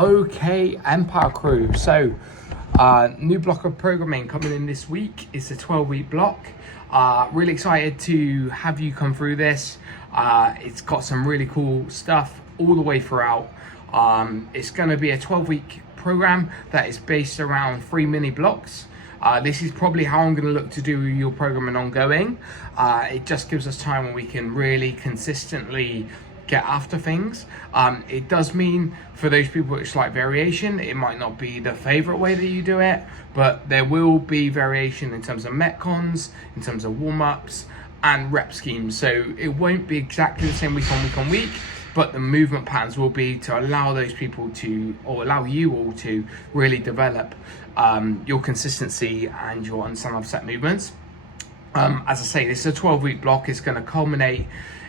Okay, Empire Crew. So, new block of programming coming in this week. It's a 12-week block. Really excited to have you come through this. It's got some really cool stuff all the way throughout. It's going to be a 12-week program that is based around 3 mini blocks. This is probably how I'm going to look to do your programming ongoing. It just gives us time when we can really consistently get after things. It does mean for those people it's slight variation. It might not be the favorite way that you do it, but there will be variation in terms of metcons, in terms of warm-ups and rep schemes. So it won't be exactly the same week on week, but the movement patterns will be to allow those people to, or allow you all to really develop your consistency and your understanding of set movements. As I say, this is a 12-week block. It's going to culminate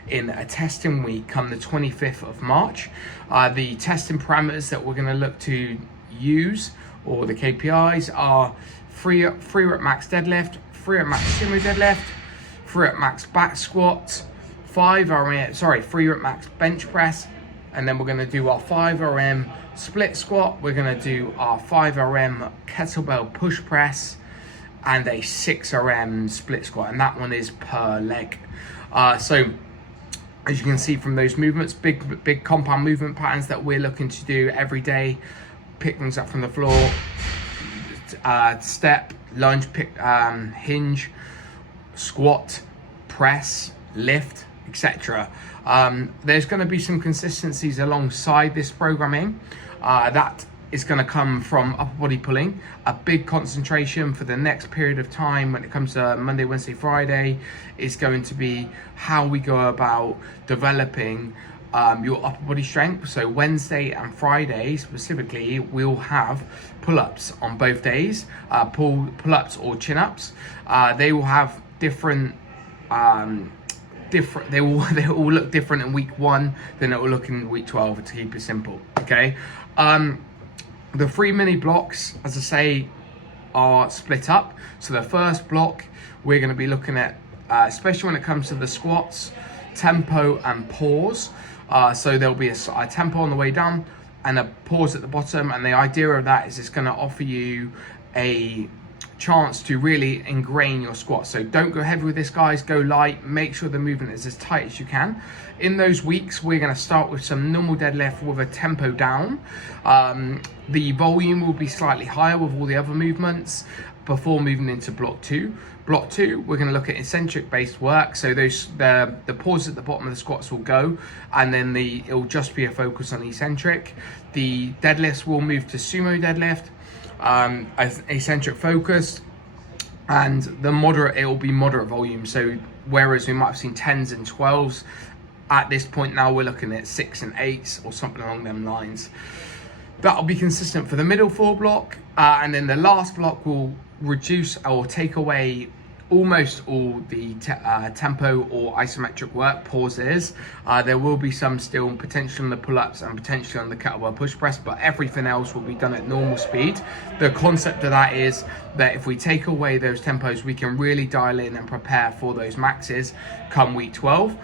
in a testing week come the 25th of March. The testing parameters that we're going to look to use, or the KPIs, are 3 rep max deadlift, 3 rep max sumo deadlift, 3 rep max back squat, 3 rep max bench press, and then we're going to do our 5 RM split squat. We're going to do our 5 RM kettlebell push press and a 6 RM split squat, and that one is per leg. So as you can see from those movements, big compound movement patterns that we're looking to do every day. Pick things up from the floor, step, lunge, hinge, squat, press, lift, etc. There's going to be some consistencies alongside this programming. That is going to come from upper body pulling. A big concentration for the next period of time when it comes to Monday, Wednesday, Friday is going to be how we go about developing your upper body strength. So Wednesday and Friday specifically, we'll have pull-ups on both days, pull-ups or chin-ups. They will have different they will look different in week 1 than it will look in week 12, to keep it simple. Okay. The 3 mini blocks, as I say, are split up. So the first block, we're going to be looking at, especially when it comes to the squats, tempo and pause. So there'll be a tempo on the way down and a pause at the bottom. And the idea of that is it's going to offer you a chance to really ingrain your squat. So don't go heavy with this, guys. Go light. Make sure the movement is as tight as you can. In those weeks, we're going to start with some normal deadlift with a tempo down. The volume will be slightly higher with all the other movements before moving into block 2. Block 2, we're going to look at eccentric based work. So the pauses at the bottom of the squats will go, and then it'll just be a focus on eccentric. The deadlifts will move to sumo deadlift, as eccentric focused, and it will be moderate volume. So whereas we might have seen 10s and 12s, at this point now we're looking at 6 and 8s or something along them lines. That'll be consistent for the middle 4 block, and then the last block will reduce or take away almost all the tempo or isometric work pauses. There will be some still potentially on the pull-ups and potentially on the kettlebell push press, but everything else will be done at normal speed. The concept of that is that if we take away those tempos, we can really dial in and prepare for those maxes come week 12.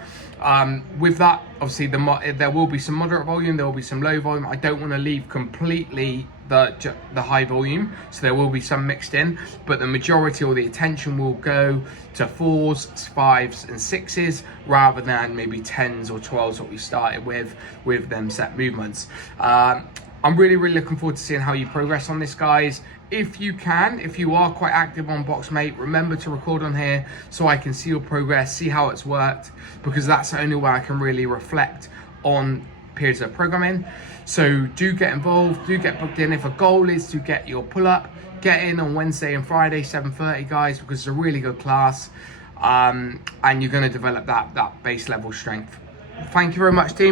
With that, obviously there will be some moderate volume, there will be some low volume. I don't want to leave completely the high volume, so there will be some mixed in, but the majority or the attention will go to 4s, 5s and 6s rather than maybe 10s or 12s that we started with them set movements. I'm really looking forward to seeing how you progress on this, guys. If you are quite active on Boxmate, remember to record on here so I can see your progress, see how it's worked, because that's the only way I can really reflect on periods of programming. So do get involved, do get booked in. If a goal is to get your pull-up, get in on Wednesday and Friday 7:30, guys, because it's a really good class, and you're going to develop that base level strength. Thank you very much, team.